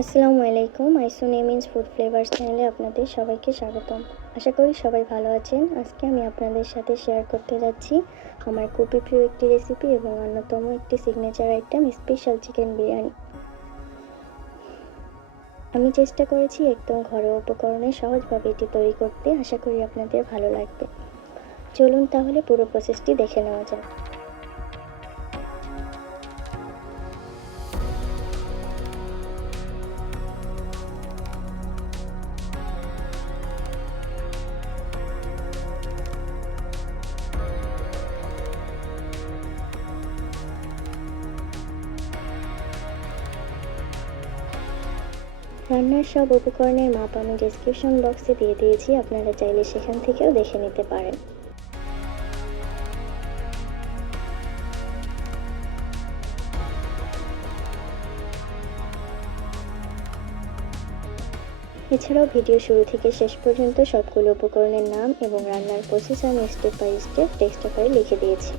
আসসালামু আলাইকুম। আইসো নেমিনস ফুড ফ্লেভার্স চ্যানেলে আপনাদের সবাইকে স্বাগতম। আশা করি সবাই ভালো আছেন। আজকে আমি আপনাদের সাথে শেয়ার করতে যাচ্ছি আমার খুবই প্রিয় একটি রেসিপি এবং অন্যতম একটি signature item special chicken biryani. আমি চেষ্টা করেছি একদম ঘরোয়া উপকরণে সহজভাবে এটি তৈরি করতে। আশা করি আপনাদের ভালো লাগবে। চলুন তাহলে পুরো প্রসেসটি দেখে নেওয়া যাক। রান্নার সব উপকরণের মাপ আমি ডেসক্রিপশন বক্সে দিয়ে দিয়েছি, আপনারা চাইলে সেখান থেকেও দেখে নিতে পারেন। এছাড়াও ভিডিও শুরু থেকে শেষ পর্যন্ত সবগুলো উপকরণের নাম এবং রান্নার প্রসেস আমি স্টেপ বাই স্টেপ টেক্সট আকারে লিখে দিয়েছি।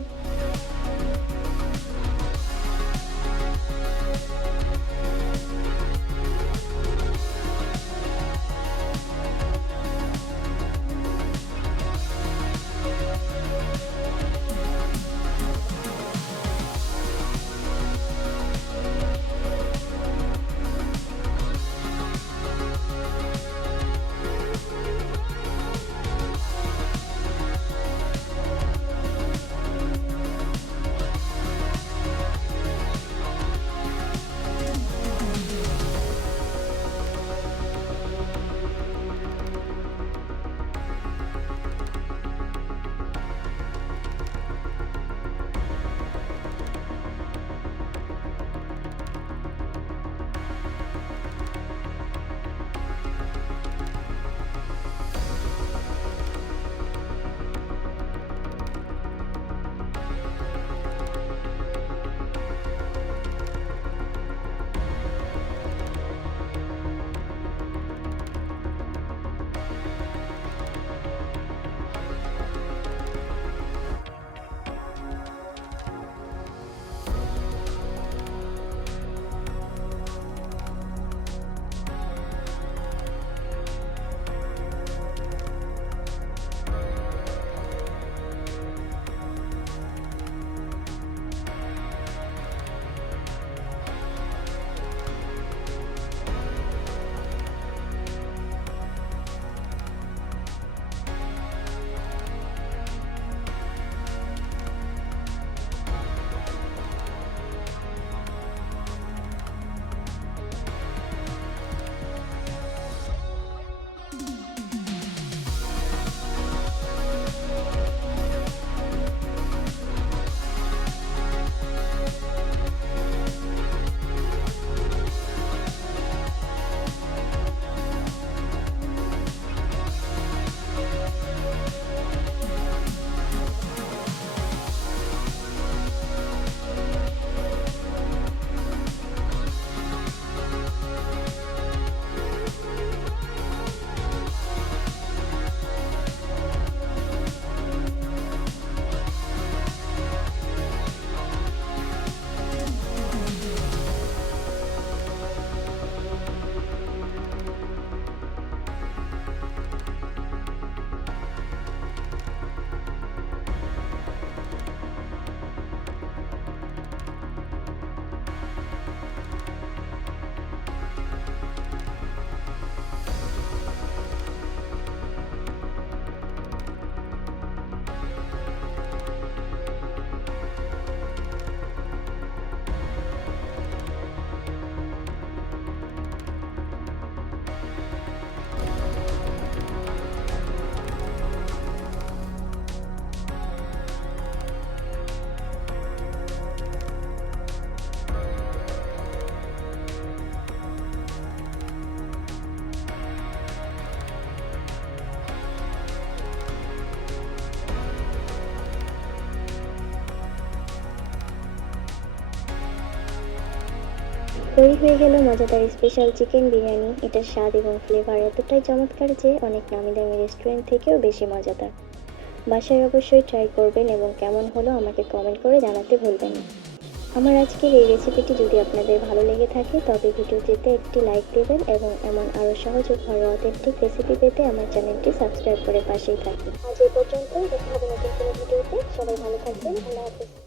তৈরি হয়ে গেল মজাদার স্পেশাল চিকেন বিরিয়ানি। এটার স্বাদ এবং ফ্লেভার এতটাই চমৎকার যে অনেক নামি দামি রেস্টুরেন্ট থেকেও বেশি মজাদার। বাসায় অবশ্যই ট্রাই করবেন এবং কেমন হলো আমাকে কমেন্ট করে জানাতে ভুলবেন না। আমার আজকের এই রেসিপিটি যদি আপনাদের ভালো লেগে থাকে তবে ভিডিওটিতে একটি লাইক দেবেন এবং এমন আরও সহজ ও ঘরোয়া অথেন্টিক রেসিপি পেতে আমার চ্যানেলটি সাবস্ক্রাইব করে পাশেই থাকুন। আজ এই পর্যন্তই, দেখা হবে নতুন কোনো ভিডিওতে। সবাই ভালো থাকবেন। আল্লাহ হাফেজ।